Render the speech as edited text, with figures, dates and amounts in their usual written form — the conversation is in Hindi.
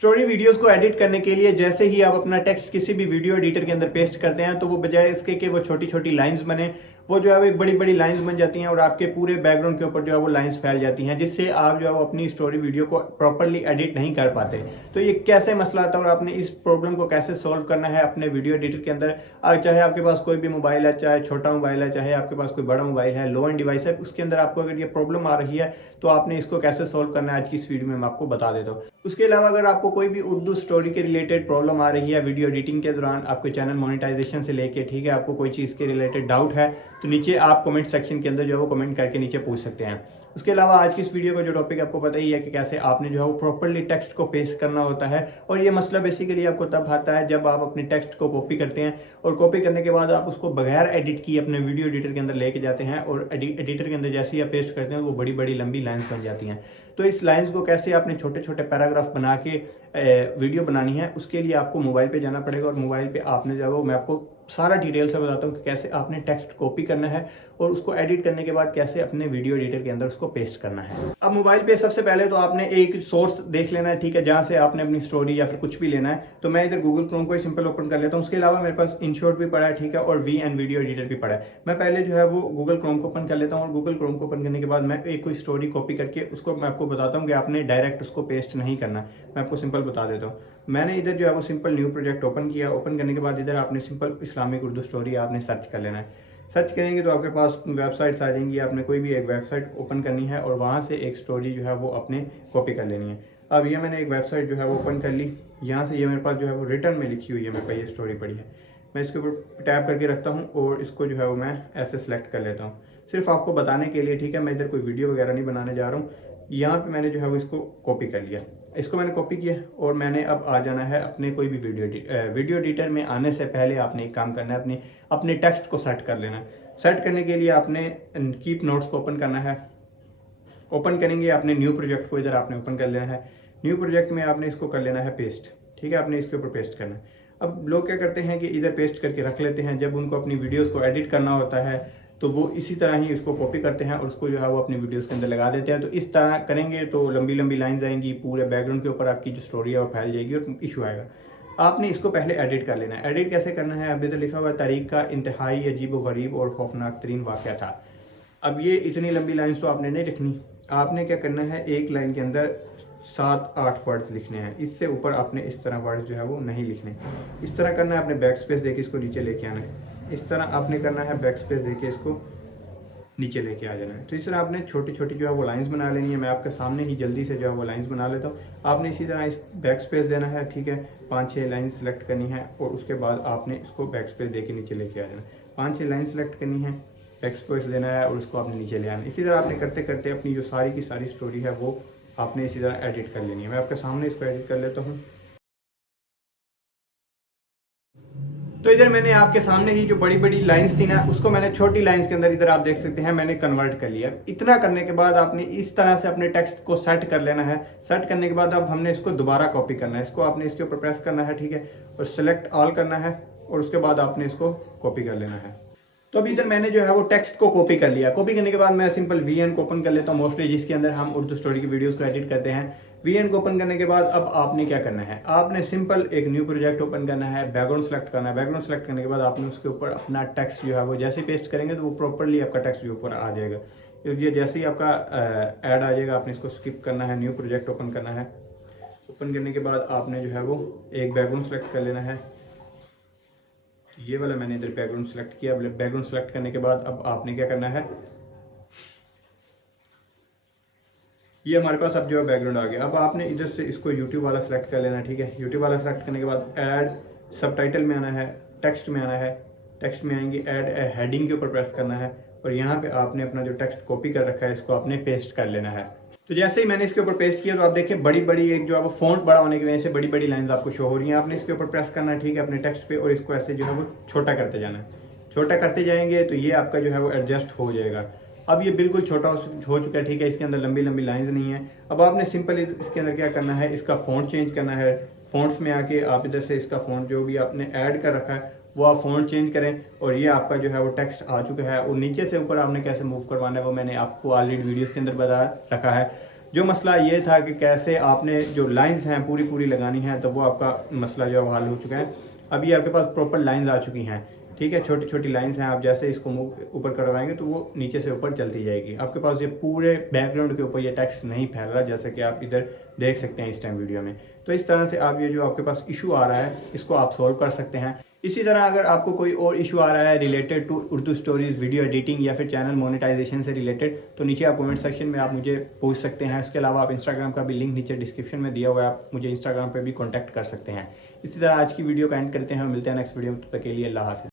स्टोरी वीडियोस को एडिट करने के लिए जैसे ही आप अपना टेक्स्ट किसी भी वीडियो एडिटर के अंदर पेस्ट करते हैं तो वो बजाय इसके कि वो छोटी छोटी लाइंस बने, वो जो है वो एक बड़ी बड़ी लाइंस बन जाती हैं और आपके पूरे बैकग्राउंड के ऊपर जो है वो लाइंस फैल जाती हैं, जिससे आप जो है वो अपनी स्टोरी वीडियो को प्रॉपरली एडिट नहीं कर पाते। तो ये कैसे मसला आता है और आपने इस प्रॉब्लम को कैसे सॉल्व करना है अपने वीडियो एडिटर के अंदर। चाहे आपके पास कोई भी मोबाइल है, चाहे छोटा मोबाइल है, चाहे आपके पास कोई बड़ा मोबाइल है, लो एंड डिवाइस है, उसके अंदर आपको अगर ये प्रॉब्लम आ रही है तो आपने इसको कैसे सॉल्व करना है आज की इस वीडियो में मैं आपको बता देता हूँ। उसके अलावा अगर आपको कोई भी उर्दू स्टोरी के रिलेटेड प्रॉब्लम आ रही है वीडियो एडिटिंग के दौरान, आपके चैनल मोनेटाइजेशन से लेके, ठीक है, आपको कोई चीज़ के रिलेटेड डाउट है तो नीचे आप कमेंट सेक्शन के अंदर जो है वो कमेंट करके नीचे पूछ सकते हैं। उसके अलावा आज की इस वीडियो का जो टॉपिक आपको पता ही है कि कैसे आपने जो है वो प्रॉपरली टेक्स्ट को पेस्ट करना होता है। और ये मसला बेसिकली आपको तब आता है जब आप अपने टेक्स्ट को कॉपी करते हैं और कॉपी करने के बाद आप उसको बगैर एडिट किए अपने वीडियो एडिटर के अंदर लेके जाते हैं और एडिटर के अंदर जैसे ही आप पेस्ट करते हैं वो बड़ी बड़ी लंबी लाइन्स बन जाती हैं। तो इस लाइन्स को कैसे आपने छोटे छोटे पैराग्राफ बना के वीडियो बनानी है, उसके लिए आपको मोबाइल पे जाना पड़ेगा और मोबाइल पे आपने जो है वो मैं आपको सारा डिटेल से बताता हूँ कि कैसे आपने टेक्स्ट कॉपी करना है और उसको एडिट करने के बाद कैसे अपने वीडियो एडिटर के अंदर उसको पेस्ट करना है। अब मोबाइल पे सबसे पहले तो आपने एक सोर्स देख लेना है, ठीक है, जहाँ से आपने अपनी स्टोरी या फिर कुछ भी लेना है। तो मैं इधर गूगल क्रोम को ही सिंपल ओपन कर लेता हूँ। उसके अलावा मेरे पास इनशॉट भी पड़ा है, ठीक है, और VN वीडियो एडिटर भी पड़ा है। मैं पहले जो है वो गूगल क्रोम को ओपन कर लेता हूँ और गूगल क्रोम को ओपन करने के बाद मैं एक कोई स्टोरी कॉपी करके उसको मैं आपको बताता हूँ कि आपने डायरेक्ट उसको पेस्ट नहीं करना। मैं आपको सिंपल बता देता हूँ। मैंने इधर जो है वो सिंपल न्यू प्रोजेक्ट ओपन किया। ओपन करने के बाद इधर आपने सिंपल इस्लामिक उर्दू स्टोरी आपने सर्च कर लेना है। सर्च करेंगे तो आपके पास वेबसाइट्स आ जाएंगी। आपने कोई भी एक वेबसाइट ओपन करनी है और वहाँ से एक स्टोरी जो है वो अपने कॉपी कर लेनी है। अब ये मैंने एक वेबसाइट जो है वो ओपन कर ली। यहाँ से ये मेरे पास जो है वो रिटर्न में लिखी हुई है, मेरे पास ये स्टोरी पड़ी है। मैं इसके ऊपर टैप करके रखता हूँ और इसको जो है वो मैं ऐसे सेलेक्ट कर लेता हूँ, सिर्फ आपको बताने के लिए, ठीक है। मैं इधर कोई वीडियो वगैरह नहीं बनाने जा रहा हूँ। यहाँ पे मैंने जो है वो इसको कॉपी कर लिया। इसको मैंने कॉपी किया और मैंने अब आ जाना है अपने कोई भी वीडियो एडिटर में आने से पहले आपने एक काम करना है, अपने टेक्स्ट को सेट कर लेना है। सेट करने के लिए आपने कीप नोट्स को ओपन करना है। ओपन करेंगे आपने न्यू प्रोजेक्ट को इधर आपने ओपन कर लेना है। न्यू प्रोजेक्ट में आपने इसको कर लेना है पेस्ट, ठीक है, आपने इसके ऊपर पेस्ट करना है। अब लोग क्या करते हैं कि इधर पेस्ट करके रख लेते हैं, जब उनको अपनी वीडियोस को एडिट करना होता है तो वो इसी तरह ही इसको कॉपी करते हैं और उसको जो है वो अपनी वीडियोस के अंदर लगा देते हैं। तो इस तरह करेंगे तो लंबी लंबी लाइंस आएंगी, पूरे बैकग्राउंड के ऊपर आपकी जो स्टोरी है वो फैल जाएगी और इशू आएगा। आपने इसको पहले एडिट कर लेना है। एडिट कैसे करना है, अभी तो लिखा हुआ है तारीख का इंतहाई अजीब व गरीब और खौफनाक तरीन वाक़या था। अब ये इतनी लंबी लाइन्स तो आपने नहीं लिखनी। आपने क्या करना है, एक लाइन के अंदर 7-8 वर्ड्स लिखने हैं। इससे ऊपर आपने इस तरह वर्ड्स जो है वो नहीं लिखने। इस तरह करना है, आपने बैक स्पेस देके इसको नीचे लेके आना है। इस तरह आपने करना है, बैक स्पेस देके इसको नीचे लेके आ जाना है। तो इस तरह आपने छोटी छोटी जो है वो लाइंस बना लेनी है। मैं आपके सामने ही जल्दी से जो है वो लाइंस बना लेता हूँ। आपने इसी तरह इस बैक स्पेस देना है, ठीक है, 5-6 लाइन सेलेक्ट करनी है और उसके बाद आपने इसको बैक स्पेस दे के नीचे लेके आ जाना है। 5-6 लाइन सेलेक्ट करनी है, बैक स्पेस देना है और उसको आपने नीचे ले आना है। इसी तरह आपने करते करते अपनी जो सारी की सारी स्टोरी है वो आपने इसी तरह एडिट कर लेनी है। मैं आपके सामने इसको एडिट कर लेता हूँ। तो इधर मैंने आपके सामने ही जो बड़ी बड़ी लाइंस थी ना, उसको मैंने छोटी लाइंस के अंदर इधर आप देख सकते हैं मैंने कन्वर्ट कर लिया। इतना करने के बाद आपने इस तरह से अपने टेक्स्ट को सेट कर लेना है। सेट करने के बाद अब हमने इसको दोबारा कॉपी करना है। इसको आपने इसके ऊपर प्रेस करना है, ठीक है, और सेलेक्ट ऑल करना है और उसके बाद आपने इसको कॉपी कर लेना है। तो अभी इधर मैंने जो है वो टेक्स्ट को कॉपी कर लिया। कॉपी करने के बाद मैं सिंपल VN को ओपन कर लेता हूँ, मोस्टली जिसके अंदर हम उर्दू स्टोरी की वीडियोस को एडिट करते हैं। VN को ओपन करने के बाद अब आपने क्या करना है, आपने सिंपल एक न्यू प्रोजेक्ट ओपन करना है, बैकग्राउंड सेलेक्ट करना है। बैकग्राउंड सेलेक्ट करने के बाद आपने उसके ऊपर अपना टेक्स्ट जो है वो जैसे पेस्ट करेंगे तो वो प्रॉपरली आपका टेक्स्ट जो ऊपर आ जाएगा। ये जैसे ही आपका ऐड आ जाएगा आपने इसको स्किप करना है, न्यू प्रोजेक्ट ओपन करना है। ओपन करने के बाद आपने जो है वो एक बैकग्राउंड सेलेक्ट कर लेना है। ये वाला मैंने इधर बैकग्राउंड सेलेक्ट किया। बैकग्राउंड सेलेक्ट करने के बाद अब आपने क्या करना है, ये हमारे पास अब जो है बैकग्राउंड आ गया। अब आपने इधर से इसको यूट्यूब वाला सेलेक्ट कर लेना है, ठीक है। यूट्यूब वाला सेलेक्ट करने के बाद ऐड सबटाइटल में आना है, टेक्स्ट में आना है। टेक्स्ट में आएंगे, ऐड हेडिंग के ऊपर प्रेस करना है और यहाँ पे आपने अपना जो टेक्स्ट कॉपी कर रखा है इसको आपने पेस्ट कर लेना है। तो जैसे ही मैंने इसके ऊपर पेस्ट किया तो आप देखें बड़ी बड़ी एक जो है वो फॉन्ट बड़ा होने की वजह से बड़ी बड़ी लाइंस आपको शो हो रही हैं। आपने इसके ऊपर प्रेस करना है, ठीक है, अपने टेक्स्ट पे, और इसको ऐसे जो है वो छोटा करते जाना है। छोटा करते जाएंगे तो ये आपका जो है वो एडजस्ट हो जाएगा। अब ये बिल्कुल छोटा हो चुका है, ठीक है, इसके अंदर लंबी लंबी लाइंस नहीं है। अब आपने सिंपल इसके अंदर क्या करना है, इसका फॉन्ट चेंज करना है। फॉन्ट्स में आके आप इधर से इसका फॉन्ट जो भी आपने ऐड कर रखा है वो आप फॉन्ट चेंज करें और ये आपका जो है वो टेक्स्ट आ चुका है। और नीचे से ऊपर आपने कैसे मूव करवाना है वो मैंने आपको ऑलरेडी वीडियोस के अंदर बता रखा है। जो मसला ये था कि कैसे आपने जो लाइंस हैं पूरी पूरी लगानी है, तो वो आपका मसला जो है हल हो चुका है। अभी आपके पास प्रॉपर लाइंस आ चुकी हैं, ठीक है, छोटी छोटी लाइंस हैं। आप जैसे इसको मुंह ऊपर करवाएंगे तो वो नीचे से ऊपर चलती जाएगी। आपके पास ये पूरे बैकग्राउंड के ऊपर ये टेक्स्ट नहीं फैल रहा, जैसे कि आप इधर देख सकते हैं इस टाइम वीडियो में। तो इस तरह से आप ये जो आपके पास इशू आ रहा है इसको आप सोल्व कर सकते हैं। इसी तरह अगर आपको कोई और इशू आ रहा है related to Urdu stories, video editing या फिर चैनल मोनेटाइजेशन से रिलेटेड, तो नीचे आप कमेंट सेक्शन में आप मुझे पूछ सकते हैं। इसके अलावा आप इंस्टाग्राम का भी लिंक नीचे डिस्क्रिप्शन में दिया हुआ है, आप मुझे इंस्टाग्राम पे भी कॉन्टैक्ट कर सकते हैं। इसी तरह आज की वीडियो का एंड करते हैं और मिलते हैं नेक्स्ट वीडियो में। तब तक के लिए अल्लाह हाफिज़।